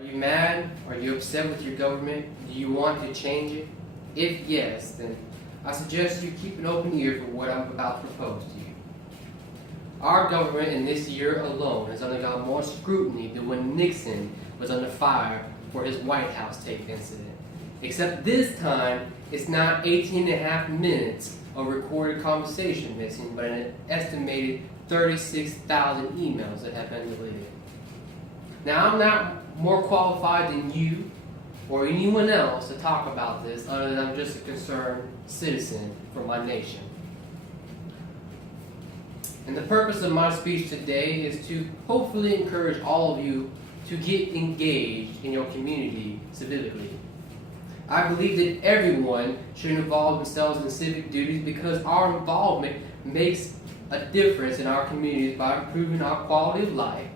Are you mad? Are you upset with your government? Do you want to change it? If yes, then I suggest you keep an open ear for what I'm about to propose to you. Our government in this year alone has undergone more scrutiny than when Nixon was under fire for his White House tape incident. Except this time, it's not 18 and a half minutes of recorded conversation missing, but an estimated 36,000 emails that have been deleted. Now, I'm not more qualified than you or anyone else to talk about this other than I'm just a concerned citizen for my nation. And the purpose of my speech today is to hopefully encourage all of you to get engaged in your community civically. I believe that everyone should involve themselves in civic duties because our involvement makes a difference in our communities by improving our quality of life,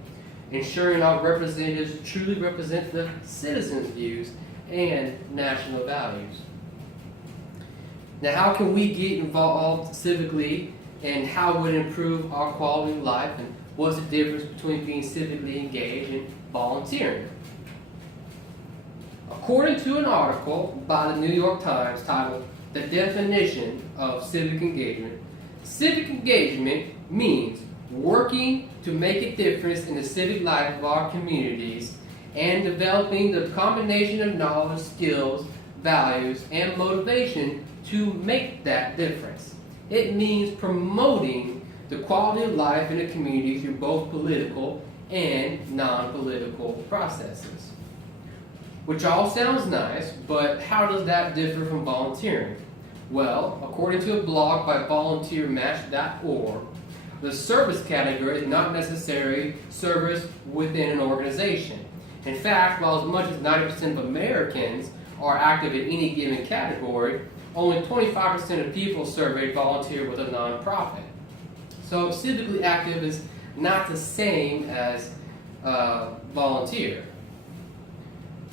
ensuring our representatives truly represent the citizens' views and national values. Now, how can we get involved civically, and how would it improve our quality of life, and what's the difference between being civically engaged and volunteering? According to an article by the New York Times titled "The Definition of Civic Engagement," civic engagement means working to make a difference in the civic life of our communities and developing the combination of knowledge, skills, values, and motivation to make that difference. It means promoting the quality of life in a community through both political and non-political processes. Which all sounds nice, but how does that differ from volunteering? Well, according to a blog by volunteermatch.org, the service category is not necessarily service within an organization. In fact, while as much as 90% of Americans are active in any given category, only 25% of people surveyed volunteer with a nonprofit. So civically active is not the same as volunteer.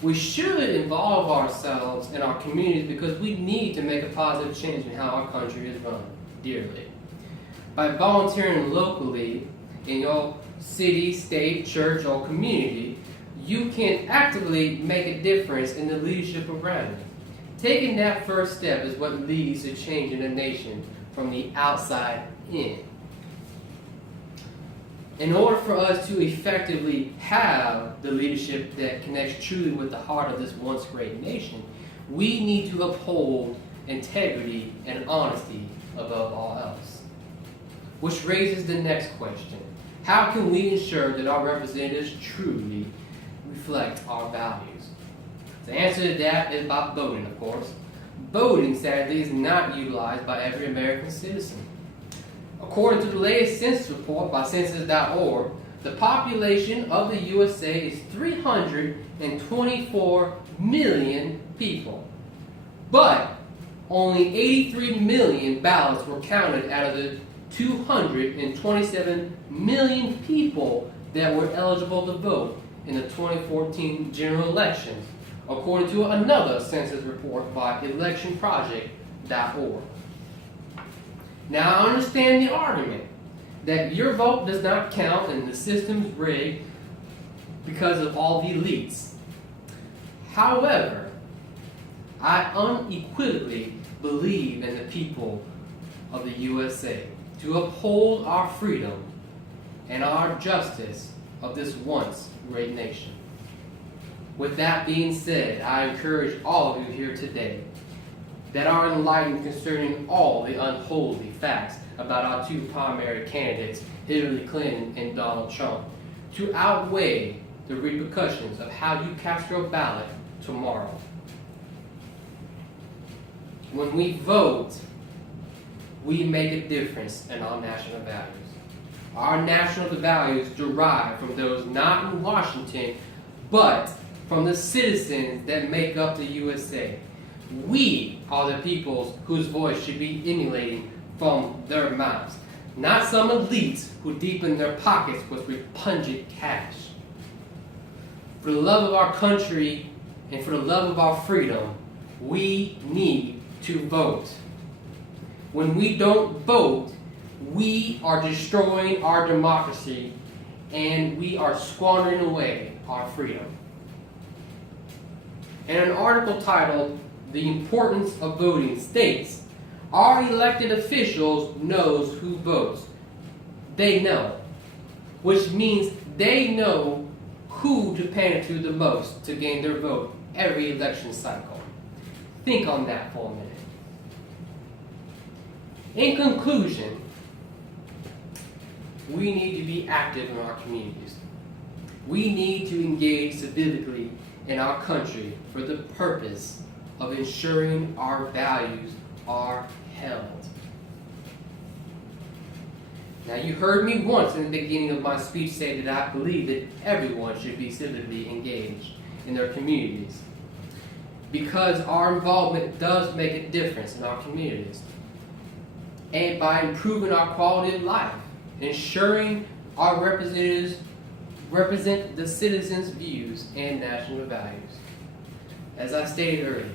We should involve ourselves in our communities because we need to make a positive change in how our country is run dearly. By volunteering locally in your city, state, church, or community, you can actively make a difference in the leadership around you. Taking that first step is what leads to change in a nation from the outside in. In order for us to effectively have the leadership that connects truly with the heart of this once great nation, we need to uphold integrity and honesty above all else. Which raises the next question. How can we ensure that our representatives truly reflect our values? The answer to that is by voting, of course. Voting, sadly, is not utilized by every American citizen. According to the latest census report by Census.org, the population of the USA is 324 million people. But only 83 million ballots were counted out of the 227 million people that were eligible to vote in the 2014 general elections, according to another census report by electionproject.org. Now, I understand the argument that your vote does not count and the system's rigged because of all the elites. However, I unequivocally believe in the people of the USA to uphold our freedom and our justice of this once great nation. With that being said, I encourage all of you here today that are enlightened concerning all the unholy facts about our two primary candidates, Hillary Clinton and Donald Trump, to outweigh the repercussions of how you cast your ballot tomorrow. When we vote, we make a difference in our national values. Our national values derive from those not in Washington, but from the citizens that make up the USA. We are the peoples whose voice should be emulating from their mouths, not some elites who deepen their pockets with repugnant cash. For the love of our country and for the love of our freedom, we need to vote. When we don't vote, we are destroying our democracy and we are squandering away our freedom. And an article titled "The Importance of Voting" states, "Our elected officials knows who votes. They know," which means they know who to pander to the most to gain their vote every election cycle. Think on that for a minute. In conclusion, we need to be active in our communities. We need to engage civically in our country for the purpose of ensuring our values are held. Now, you heard me once in the beginning of my speech say that I believe that everyone should be civically engaged in their communities, because our involvement does make a difference in our communities. And by improving our quality of life, ensuring our representatives represent the citizens' views and national values. As I stated earlier,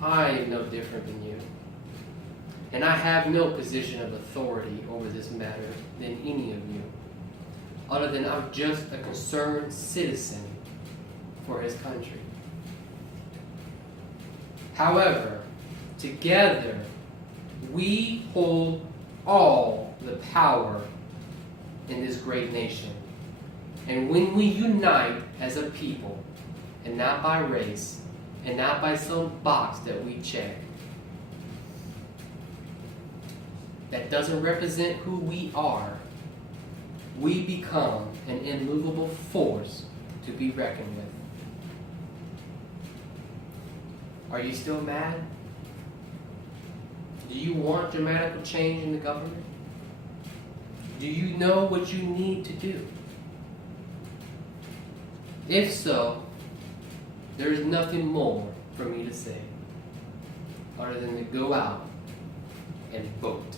I am no different than you, and I have no position of authority over this matter than any of you, other than I'm just a concerned citizen for his country. However, together, we hold all the power in this great nation. And when we unite as a people, and not by race, and not by some box that we check, that doesn't represent who we are, we become an immovable force to be reckoned with. Are you still mad? Do you want dramatic change in the government? Do you know what you need to do? If so, there is nothing more for me to say other than to go out and vote.